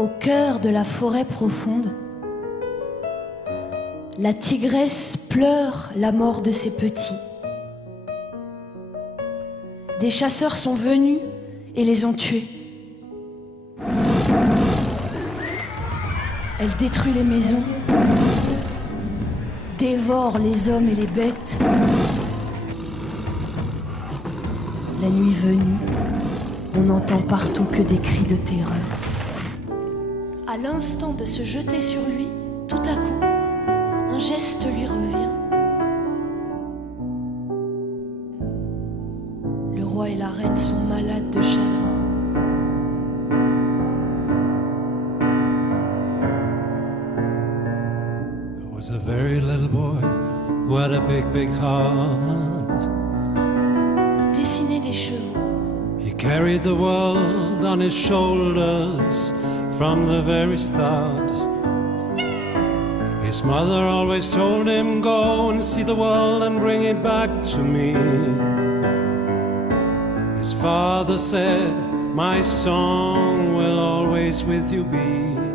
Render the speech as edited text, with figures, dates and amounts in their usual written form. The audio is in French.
Au cœur de la forêt profonde, la tigresse pleure la mort de ses petits. Des chasseurs sont venus et les ont tués. Elle détruit les maisons, dévore les hommes et les bêtes. La nuit venue, on n'entend partout que des cris de terreur. À l'instant de se jeter sur lui, tout à coup, un geste lui revient. Le roi et la reine sont malades de chagrin. There was a very little boy who had a big, big heart. Dessiner des chevaux. He carried the world on his shoulders from the very start. His mother always told him, go and see the world and bring it back to me. His father said, my song will always with you be.